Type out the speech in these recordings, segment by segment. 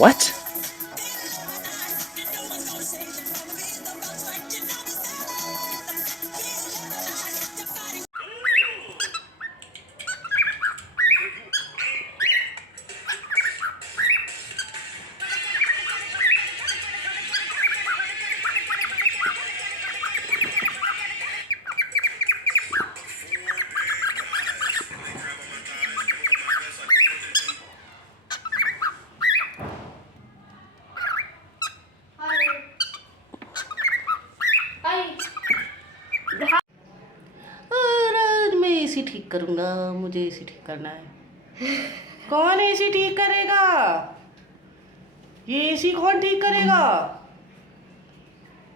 What? और आज मैं एसी ठीक करूंगा, मुझे एसी ठीक करना है। कौन एसी ठीक करेगा? ये एसी कौन ठीक करेगा?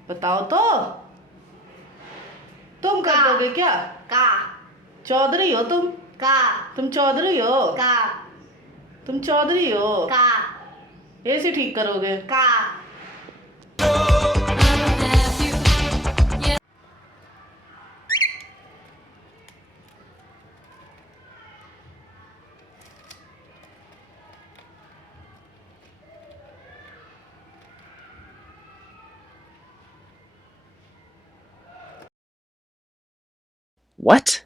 बताओ तो। तुम कर दोगे क्या? का चौधरी हो तुम? का तुम चौधरी हो? का तुम चौधरी हो? का एसी ठीक करोगे? का What?